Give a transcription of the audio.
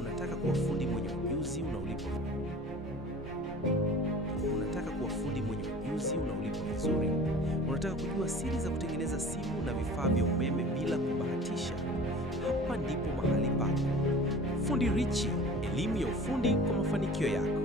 Unataka kuwa fundi mwenye ujuzi unaolipwa. Unataka kuwa fundi mwenye ujuzi unaolipwa vizuri. Unataka kujua siri za kutengeneza simu na vifaa vya umeme bila kubahatisha. Hapa ndipo mahali pako. Fundi Richie, elimu ya ufundi kwa mafanikio yako.